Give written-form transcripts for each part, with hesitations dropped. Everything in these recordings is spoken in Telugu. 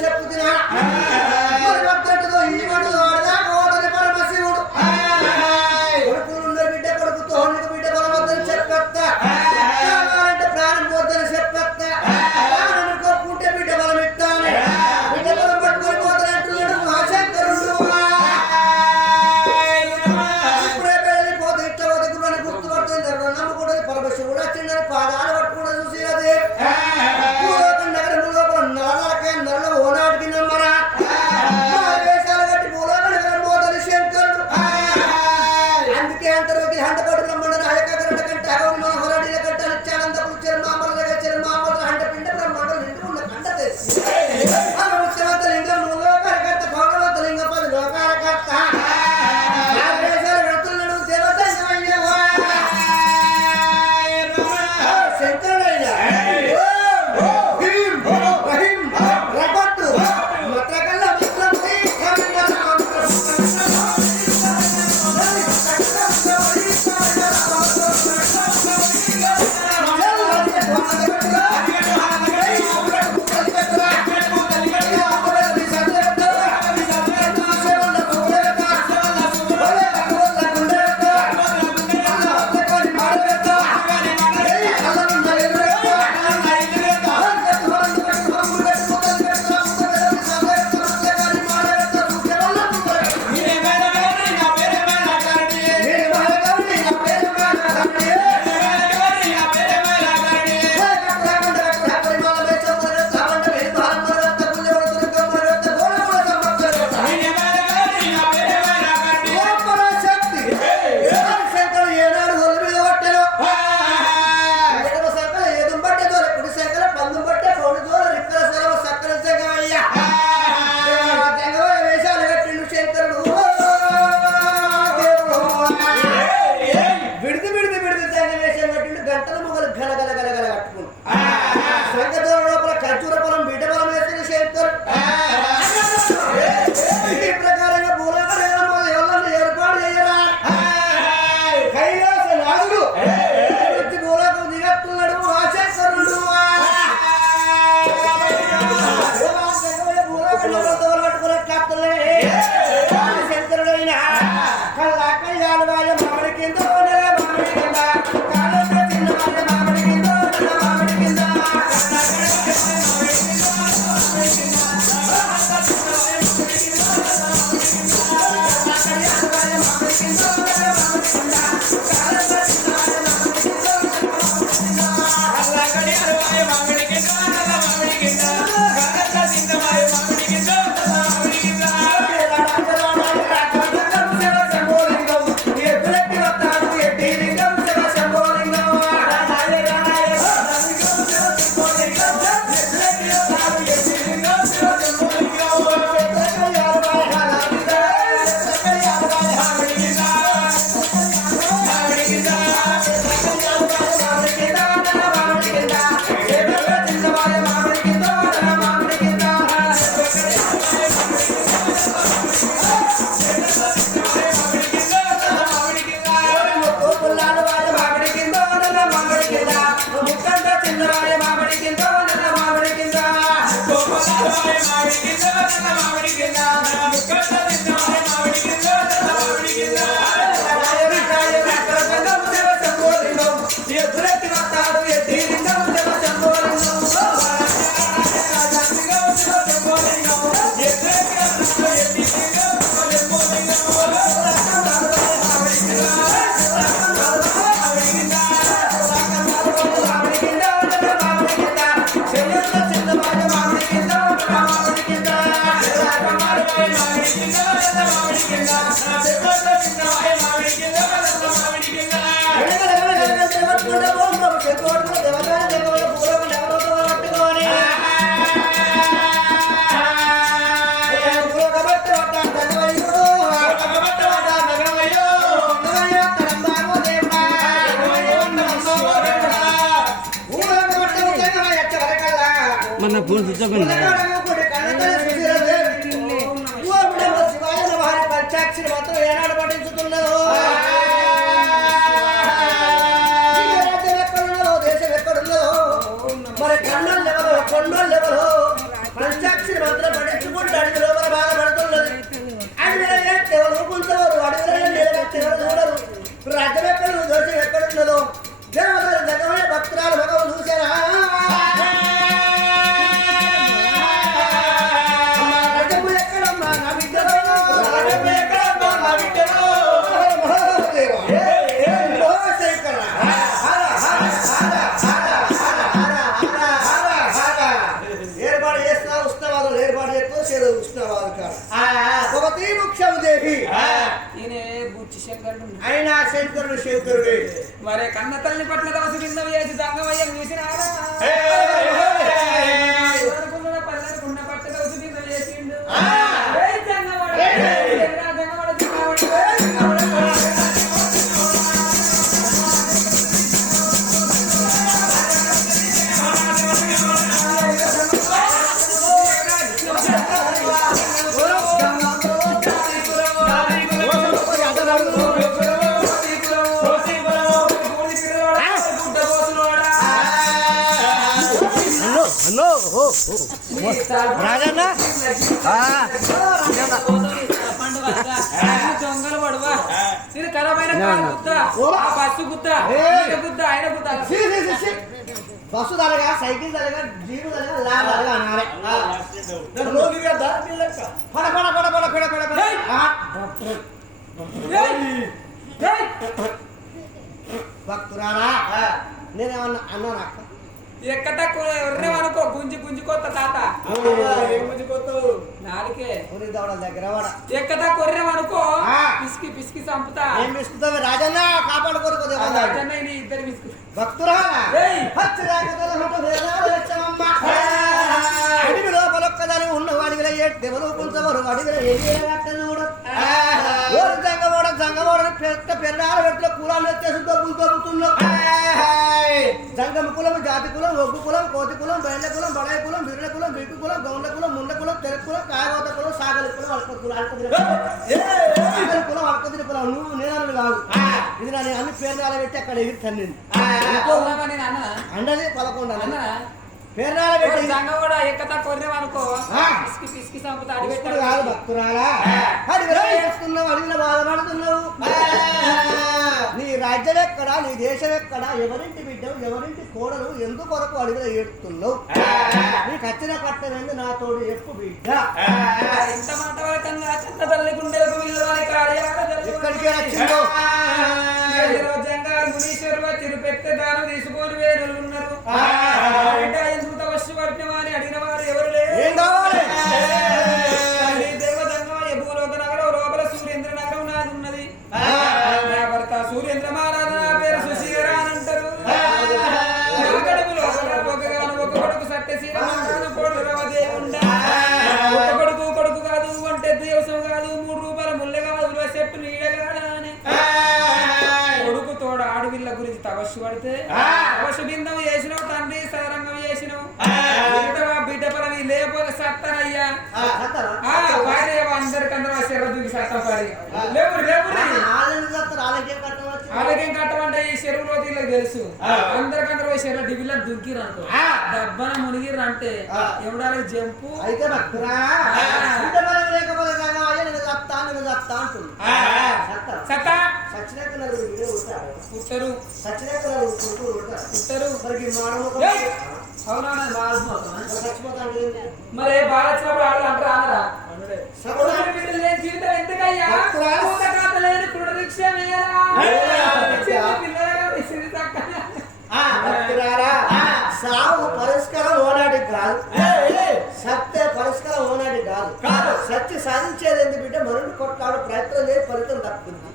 చెప్పు తినా మరి వద్దటదో ఈ వడ్డు వాడదా కోటని పరమశివుడు మన ఫోన్ స్విచ్ ఆఫ్ అయింది పంచాక్షరి మాత్రం ఏనాడు పఠించుతున్నదో రాజ్యం ఎక్కడున్నదో దేశం ఎక్కడున్నదో మరి కన్నోళ్ళు ఎవరో కొండోళ్ళు ఎవరో పంచాక్షరి మాత్రం పఠించుకుంటూ అడిగి లోపల బాధపడుతున్నది అడిగిన ఎవరు కొంచెవరు అడిగిన చూడరు రాజ్యం ఎక్కడు దేశం ఎక్కడున్నదో దేవతలు దగ్గర భక్తురాలు భగవం చూసారా అయినా శంకరుడు శంకరుడే మరే కన్న తల్లి పట్ల దవసు కింద వేసి దంగమయ్య చూసినాడా పల్లెకున్న పట్ట దవసు కింద వేసిండు రాజన్న దొంగలు పడువా ఇది ఖరాబైన బస్సు గుద్ద గుద్ద ఆయన గుద్ద బస్సు తలగా సైకిల్ తలగా జీపు తలగా లారీ తలగా అనాలి భక్తురారా నేనేమన్నా అన్నాను అక్క ఎక్కడ అనుకో గుంజి గుంజుకోత తాత నాలుకే దగ్గర ఎక్కడ కొర్రెమనుకో పిసికి పిసికి చంపుతా ఏం పిసుకుతావు రాజన్న కాపాడుకోరు రాజన్న ఇద్దరు పిసుకు భక్తురాలా అడవిలో పొలొక్కదని ఉన్నవు అడిగిన ఎవరు కొంచెవరు అడిగిన చూడు జంగమోడ జంగమోడని పెద్ద పెర్రాల పెట్టులో కులాలు వచ్చేసి దొబ్బులు దొబ్బుతున్నావు జంగమ కులం జాతి కులం ఒగ్గు కులం కోతి కులం బయళ్ళ కులం బడాయి కులం బిర్ల కులం బిక్కు కులం గౌండ కులం ముండ కులం తెరకు కులం కాయగోత కులం సాగలి కులం అల్పతి కులం అల్పతి కులం అల్పతి కులం నువ్వు నేను కాదు ఇది నా అన్ని పేర్నాల పెట్టి అక్కడ ఎగిరి తన్నింది అండది పలకొండ పేర్నాల పెట్టి కూడా ఎక్కడ కొర్రెమనుకో పిసికి పిసికి చంపుతా అడిగెట్టాడు కాదు భక్తురాలా అడిగిస్తున్నావు అడిగిన బాధపడుతున్నావు నీ రాజ్యం ఎక్కడా నీ దేశం ఎక్కడా ఎవరింటి బిడ్డవు ఎవరింటి కోడలు ఎందుకొరకు అడిగిన ఏడుతున్నావు నీకు వచ్చిన కట్టనండి నా తోడు చెప్పు బిడ్డ ఎంత మాట వరకంగా చిన్న తల్లి గుండెలకు ఎక్కడికి వచ్చిందో మునీశ్వరు వచ్చి పెద్ద దానం తీసుకొని వేరు ఉన్నారు ఎంత వస్తు పట్టినవాని అడిగిన వారు ఎవరు ఏం కావాలి దేవదంగా భూలోక నగరం లోపల సూర్యేంద్ర నగరం నాది ఉన్నది నా భర్త సూర్యేంద్ర మహారాజు నా పేరు సుశీరా అని అంటారు ఒక కొడుకు సత్యశీల కోడు రవదేవుండా ఒక కొడుకు కాదు అంటే దేవసం కాదు 3 రూపాయల ముల్లె కాదు చెట్టు నీడగాడా అని కొడుకు తోడ ఆడవిళ్ళ గురించి తపస్సు పడితే తపస్సు బిందం చేసినావు తండ్రి సరంగం చేసినావు బిడ్డ పరవి లేకపోతే సత్తనయ్యా అందరికందరూ శరదుకి సత్తపడి అలాగేం కట్టమంటే ఈ చెరువులో వీళ్ళకి తెలుసు అందరికందరూ చెరువు డివిలో దుంకిరు అనుకో దబ్బన మునిగిరు అంటే ఎవడాలి జంపు అయితే పుట్టరు మరి బాగా వచ్చినప్పుడు ఆడలు అంటారు అనరా జీవితం ఎందుకయ్యా లేని పునరీక్ష సాగు పరిష్కారం ఓనాటి కాదు సత్య పరిష్కారం ఓనాటి కాదు సత్య సాధించేది ఎందుకు బిడ్డ మరుడు కొట్లాడు ప్రయత్నం చేసి ఫలితం తప్పుతుంది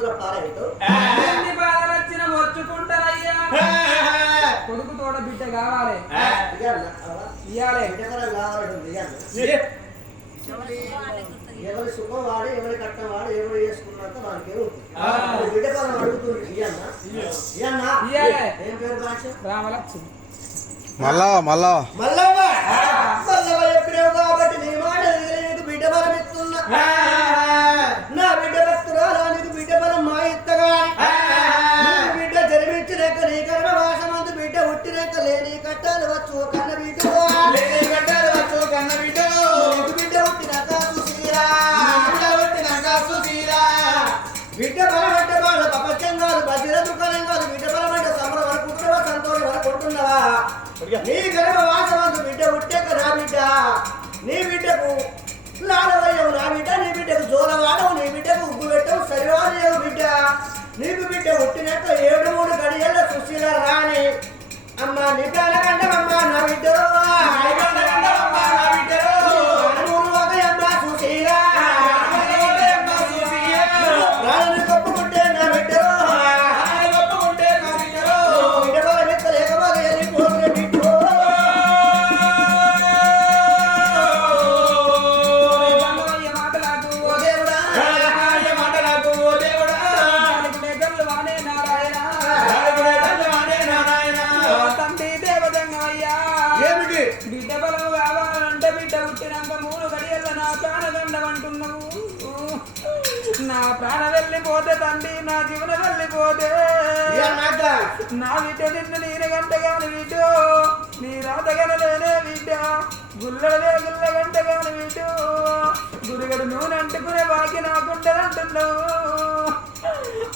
మందుల పారేటో ఎన్ని బాధలు వచ్చినా మొచ్చుకుంటారయ్యా కొడుకు తోడ బిడ్డ కావాలి ఇయ్యాలి ఎవరి సుఖం వాడు ఎవరి కట్టం వాడు ఎవరు చేసుకున్నాక వాడికి బిడ్డ పదం అడుగుతుంది ఏం పేరు భాష రామలక్ష్మి మల్లవ్వ చెప్పినావు కాబట్టి నీ మాట నీకు బిడ్డ బలం ఇస్తున్నా నా బిడ్డ భక్తురాలా నీకు బిడ్డ బలం మా ఇత్తగా బిడ్డ జన్మించినాక నీ కర్మ వాసమందు బిడ్డ పుట్టినాక లేని కట్టాలు వచ్చు కన్న బిడ్డ బిడ్డ పుట్టినాక బిడ్డ బలమంటే వాళ్ళు ప్రపంచంగాలు బజ్జల దుకాణం కాదు బిడ్డ బలమంటే సమరం అనుకుంటున్నావా సంతోషం అనుకుంటున్నావా నీ గర్భ వాసమందు బిడ్డ పుట్టాక నా బిడ్డ నీ బిడ్డకు లాడవయ్యవు నా బిడ్డ నీ బిడ్డకు జోలవాడవు నీ బిడ్డకు ఉగ్గు పెట్టవు సరివాడవు బిడ్డ నీకు బిడ్డ పుట్టినాక 7-3 గడియల సుశీల రాని అమ్మ నీ ప్రాణగండమమ్మ నా బిడ్డరో బిడ్డ బలం కావాలంటే బిడ్డ పుట్టినాక 3 గడియల్ల నా ప్రాణగండం అంటున్నావు నా ప్రాణ వెళ్ళిపోతే తండ్రి నా జీవన వెళ్ళిపోతే నా బిడ్డ నిన్ను నేను గంట కాని బిడ్డ నీ రాతగలలేనే బిడ్డ గుల్లడే గుల్ల గంట కాని బిడ్డ గుడిగడు నూనె అంటుకునే బాకి నాకుండదంటున్నావు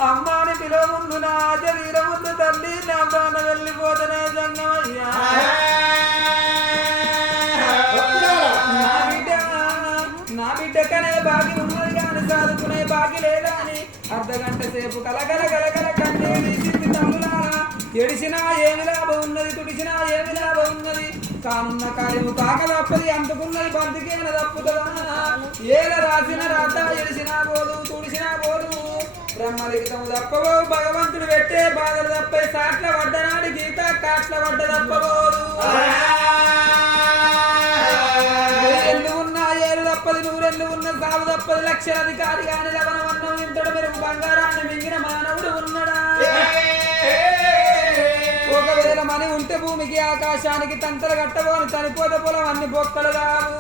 అమ్మాని పిలువ ముందు నా శరీర ముందు తండ్రి నా ప్రాణ వెళ్ళిపోతేనే జంగమయ్యా నా బిడ్డకనే బాగి ఉన్నది కానీ సాదుకునే బాగి లేదా అని అర్ధగంట సేపు కలగల కలగల కన్నీరు తీసింది తమ్ములారా ఎడిసినా ఏమి లాభం ఉన్నది తుడిసినా ఏమి లాభం ఉన్నది కానున్న కార్యము కాక తప్పది అంటుకున్నది బంతికేన తప్పుతుందా ఏల రాసిన రాత ఎడిసినా పోదు తుడిసినా పోదు బ్రహ్మలిఖితము తప్పబో భగవంతుడు పెట్టే బాధలు తప్పే సాట్ల పడ్డనాడు గీత కాట్ల పడ్డ తప్పబోదు తప్పది 100 ఉన్న సాగు తప్పది లక్షాధికారి కాని లవణమన్నం ఇంతడు మెరుగు బంగారాన్ని మింగిన మానవుడు ఉన్నాడా ఒకవేళ మని ఉంటే భూమికి ఆకాశానికి తంతలు కట్టబోని చనిపోతే పొలం అన్ని బొక్కలు కావు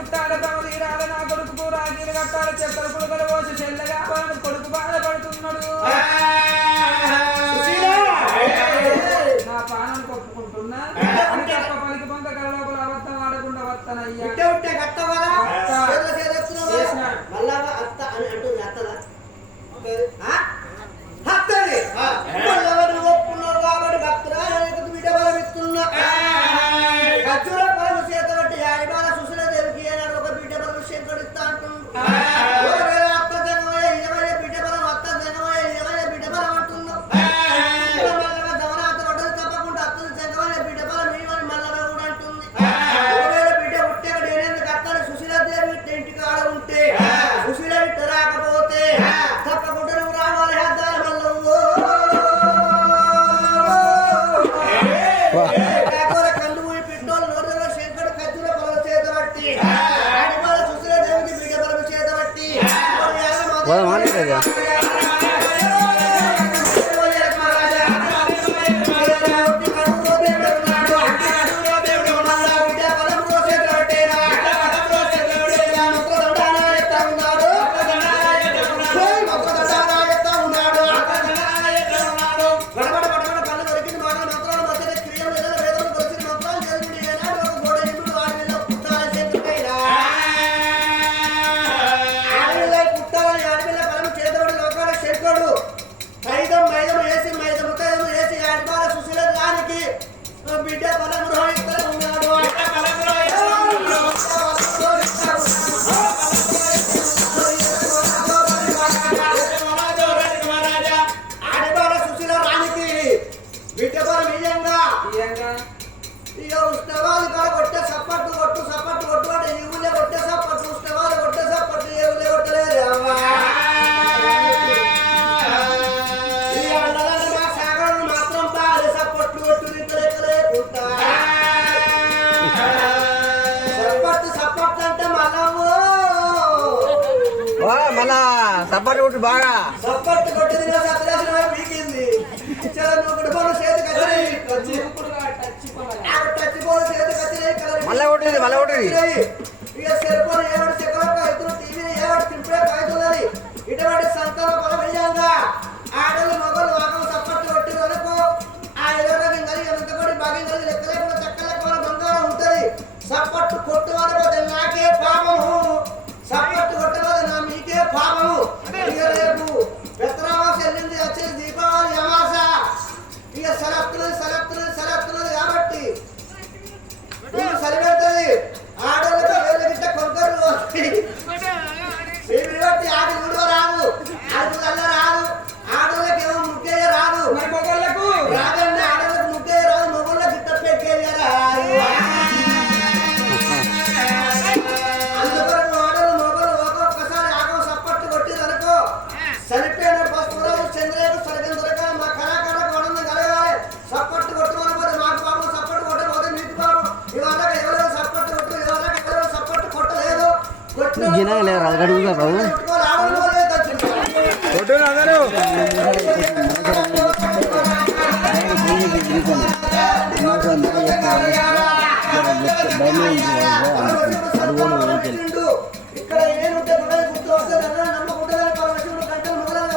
ఉట్టాల తమ తీరాల నా కొడుకు రాజీలు కట్టాలి చెప్పలు కొడుకలు పోసి చెల్ల కావాలని కొడుకు బాధపడుతున్నాడు నా పానం కొప్పుకుంటున్నా పలికి పొంద కలలోపల అబద్ధం ఆడకుండా వస్తానయ్యా ఒప్పుకున్నావు కాబట్టి భక్తురాలు బిడ్డ బలం ఇస్తున్నా ఖర్చుల పరుగు చేత బట్టి యాడిబాల సుశీల దేవికి ఏనాడు ఒక బిడ్డ బలం శంకరుడు ఇస్తా అంటున్నాడు అత్త జంగమయ్య నిజమైన బిడ్డ బలం అత్త జంగమయ్య నిజమైన బిడ్డ బలం అంటున్నావు దమనాథ పడ్డది తప్పకుండా అత్తది జంగమయ్య బిడ్డ బలం మీవని మల్లగా కూడా అంటుంది ఒకవేళ బిడ్డ పుట్టాక నేనేందుకు కట్టాలి సుశీల దేవి ఇంటికి ఆడ ఉంటే సుశీల బిడ్డ రాకపోతే తప్పకుండా నువ్వు రావాలి హద్దాల మల్లవ్వు కళ్ళు ఊరి పిట్టోలు నోటిలో శంకరుడు ఖర్చుల పొలం చేతబట్టి ఆడిపాల సుశీల దేవికి బిడ్డ బలం చేతబట్టి మళ్ళా సపోర్ట్ కొట్టు బాగా సప్పట్టు కొట్టింది సత్యనాశనం అయి పీకింది నువ్వు కుటుంబంలో చేతికి టచ్చిపోలు చేతికి వచ్చినాయి మళ్ళా కొట్టింది ఇక సెల్ ఫోన్ ఏమంటే చెక్కలొక్క ఎత్తులు టీవీ ఏమంటే తింపే కాగుతుందని ఇటువంటి సంతాన పొలం వెళ్ళాంగా ఆడలు మగలు వాకం సప్పట్టు కొట్టిన వరకు ఆ ఎదురుగా కలిగి ఎంత కూడా బాగా కలిగి లెక్క లేకుండా చక్క లెక్క బంగారం ఉంటుంది సప్పట్టు కొట్టు వరకు నాకే పాపము సప్పట్టు కొట్టవద్దు నా మీకే పాపము ఇక రేపు పెత్తరామాస వెళ్ళింది వచ్చేది దీపావళి అమాస ఇక సరత్తులు కాబట్టి సరిపెడుతుంది ఆడోళ్ళకి వేల గిట్ట కొందరు బట్టి ఆడి ఊడో రాదు ఆడపిల్ల రాదు ఆడోళ్ళకి ఏమో ముగ్గేయ రాదు రాదండి ఆడోళ్ళకి ముగ్గేయ రాదు మొగోళ్ళకి గిట్ట పెట్టేయ రాదు అందుకొరకు ఆడోళ్ళు మొగలు ఒక్కొక్కసారి ఆగం సప్పట్టు కొట్టిందనుకో చనిపోయిన పసుపురాజు చంద్రయ్యకు స్వర్గం దొరకాలి మా కళాకారులకు ఆనందం కలగాలి సప్పట్టు కొట్టమనిపోతే మాకు పాపం సప్పట్టు కొట్టకపోతే మీకు పాపం ఇవాళ ఎవరైనా సప్పట్టు కొట్టు ఇవాళ ఎవరైనా సప్పట్టు కొట్టలేదు ఇక్కడ ఏనుంటే గుర్తు వస్తుంది నమ్మకుంటే గంటలు మొదలైన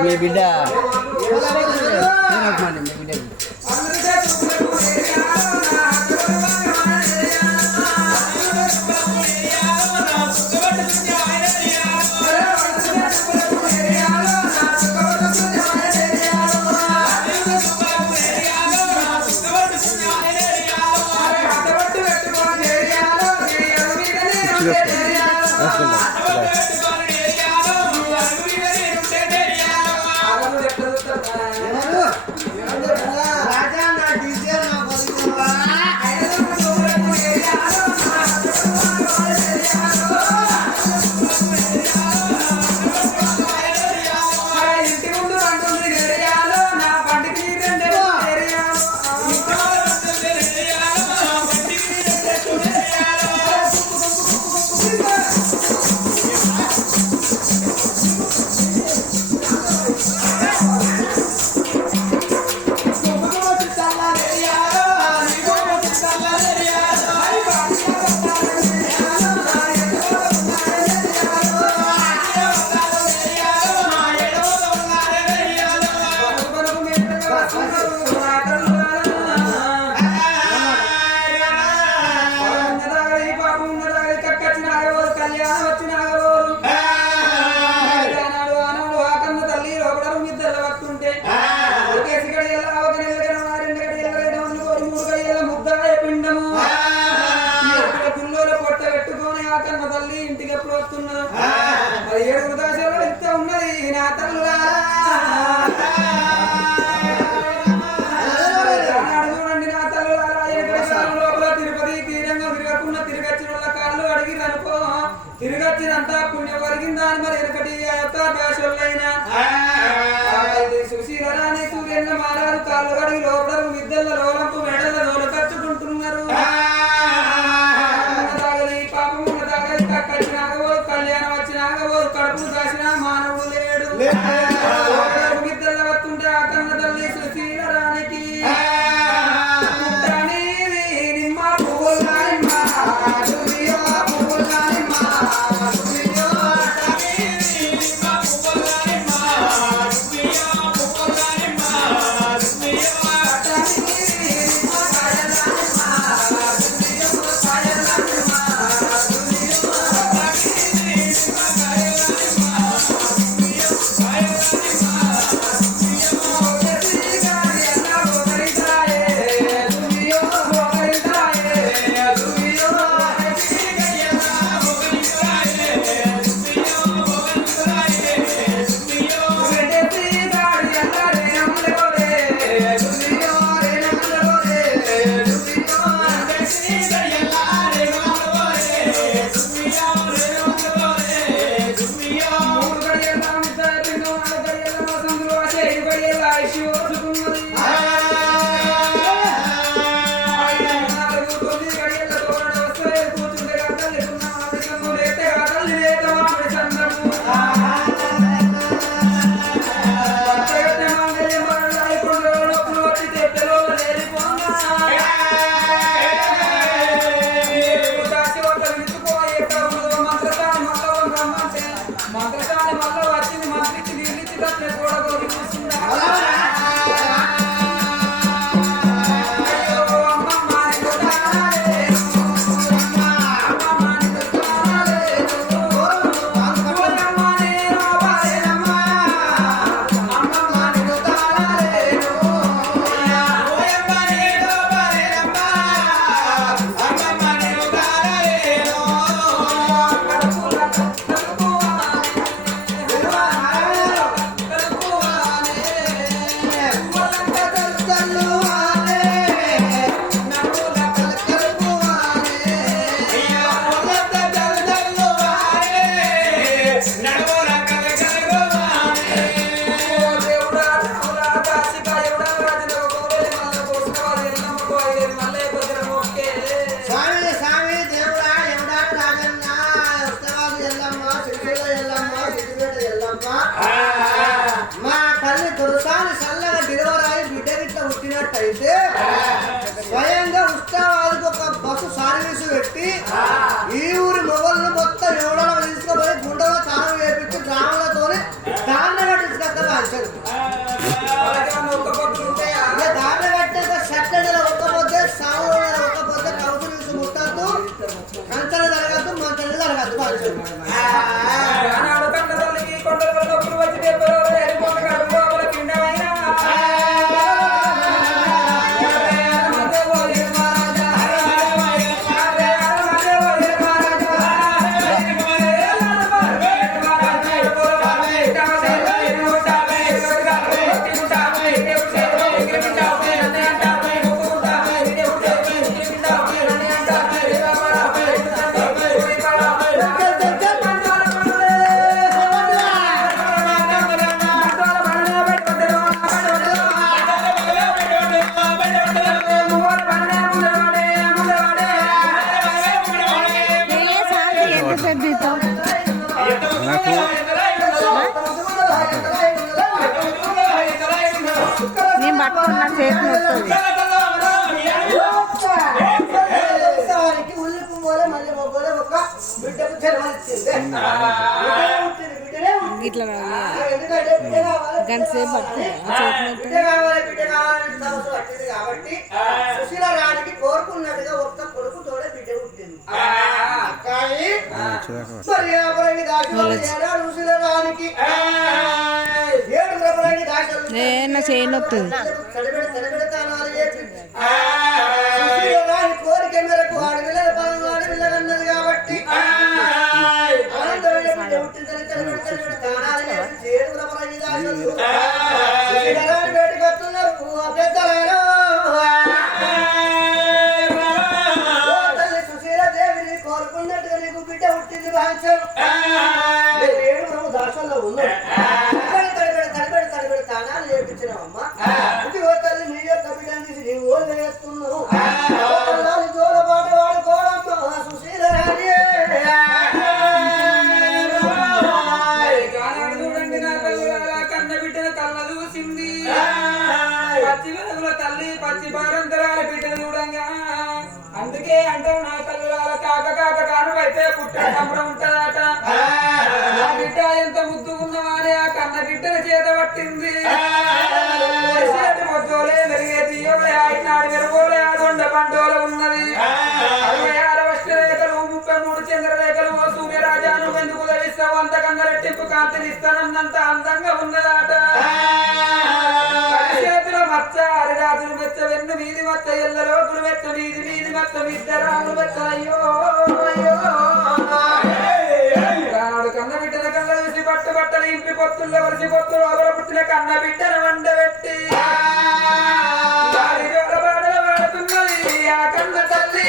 మీ బిడ్డ తల్లులారా చూడండి నా తల్లులారా లోపల తిరుపతి తీరంగా తిరగకుండా తిరగచ్చిన వాళ్ళ కాళ్ళు అడిగి అనుకో తిరగచ్చినంత పుణ్యం కలిగిందని మరి వెనకటి భాషలైనా సుశీలరాని సూర్యంగా మారారు కాళ్ళు అడిగి లోపల విద్యల లోలంపు మెడల లోలు ఖర్చుకుంటున్నారు పాపం ఉన్నదాగలి కచ్చినాగబో కళ్యాణం వచ్చినాగబో కడుపు దాచిన మానవుడు లేడు విద్యల వస్తుంటే ఆ కన్న తల్లి సుశీలరానికి నిమ్మ పువ్వుల అయితే స్వయంగా ఉత్సవాలకు ఒక బస్సు సర్వీసు పెట్టి ఈ ఊరి మొగలను మొత్తం ఎవడో తీసుకుపోయి గుండెలో తాను వేపించి గ్రామాలతో దాన్ని పట్టించుకొస్తా రాశారు. దాన్ని పట్టాక సెకండ్ ఒక్కపోతే సాగు ఒక్కపోతే కౌసు తీసి ముట్టద్దు కంచెలు జరగద్దు మంచెలు జరగద్దు రాశారు. నేను పట్టుకున్నా చేతి వస్తుంది ఇట్లా గంట సేపు కాబట్టి సుశీలరానికి కోరుకున్నట్టుగా ఒక్క కొడుకు తోడే బిడ్డ పుట్టింది. నా చేయని వస్తుంది కోరిక మేరకు ఆడపిల్లన్నది కాబట్టి పుట్టిందని వృద్ధాశ్రమంలో సుశీలరాని బయటకు వస్తున్నారు ఆ పెద్దలేరు. ఓ తల్లి సుశీలదేవిని కోరుకున్నట్టుగా నీకు బిడ్డ పుట్టింది భావించాను. ఏడుగురు దాసంలో ఉన్నాడు. తడిబడి తానాలు చేపించినావమ్మా. ఇదిగో తల్లి నీ యొక్క బిడ్డను తీసి నీ ఓళ్ళు వేస్తున్నావు. జోల పాట వాడుకోవడమ్మా సుశీలరాని. చూడండి నా తల్లి కన్న బిడ్డను కళ్ళ చూసింది. పచ్చి వెలుగుల తల్లి పచ్చి భారంతరాల బిడ్డను చూడంగా అందుకే అంటావు నా తల్లుల కాక కాక కానువైతే పుట్టిన సంబరం ఉంటదట. నా బిడ్డ ఎంత ముద్దు ఉన్నవానే ఆ కన్న బిడ్డను చేత పట్టింది. మొద్దోలే మెరిగే తీయోలే ఆడినాడు మెరుగోలే ఆ దొండ పంటోల ఉన్నది. 66 అష్టరేఖలు 33 చంద్రరేఖలు ఓ సూర్యరాజాను ఎందుకు ఉదవిస్తావు అంతకన్నా రెట్టింపు కాంతిని ఇస్తానన్నంత అందంగా ఉన్నదాట. చేతుల మచ్చ అరిరాజులు మెచ్చ వెన్ను మీది మచ్చ ఎల్ల లోకులు మెచ్చ మీది మీది మచ్చ ఇద్దరాలు మెచ్చ. అయ్యో అయ్యో కానాడు కన్న బిడ్డల కళ్ళ చూసి పట్టు బట్టలు ఇంపి పొత్తుల్లో వరిసి పొత్తులు అవర పుట్టిన కన్న బిడ్డను వండబెట్టి బాటలు వాడుతున్నది ఆ కన్న తల్లి.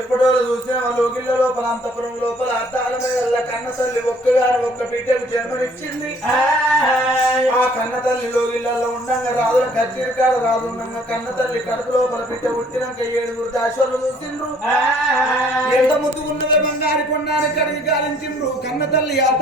ఎప్పుడో చూసిన లోకిళ్ళ లోపల అంతపురం లోపల అద్దాల మీద కన్న తల్లి ఒక్కగారు ఒక్క బిడ్డకు జన్మనిచ్చింది. ఆ కన్న తల్లి లోగిళ్ళలో ఉండంగా రాజుల కచేరి కాడ రాజు ఉండంగా కన్న తల్లి కడుపు లోపల బిడ్డ పుట్టినాక 7 దాశోళ్ళు చూసిండ్రు. ఎంత ముద్దుకున్నవే బంగారు కొండాన్ని కడిగి గాలించిండ్రు. కన్న తల్లి ఆ తల్లి